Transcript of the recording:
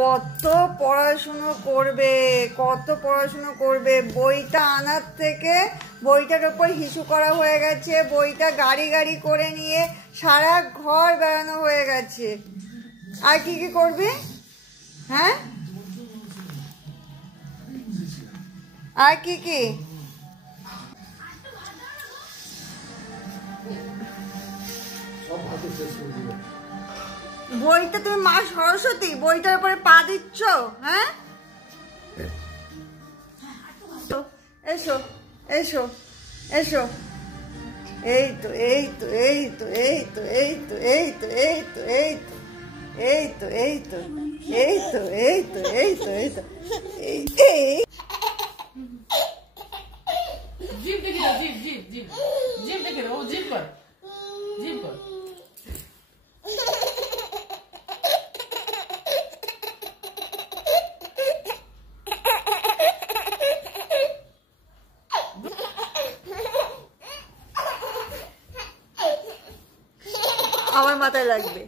কত পড়াশুনো করবে, কত পড়াশুনো করবে। বইটা আনার থেকে বইটার উপর হিসু করা হয়ে গেছে, বইটা গাড়ি গাড়ি করে নিয়ে সারা ঘর বেড়ানো হয়ে গেছে। আর কি কি করবে? হ্যাঁ, আর কি কি? বইটা তুমি মা সরস্বতী, বইটার উপরে পা দিচ্ছ? হ্যাঁ, এসো এসো এসো। এই তো এই তো এই তো এই তো এই তো এই তো এই তো এই তো এই তো এই তো এই তো এই তো এই তো এই তো এই। जीभ देखे ना, जीभ जीभ जीभ जीभ देखे ना, वो जीभ पर जीभ पर। আমার মাথায় লাগবে।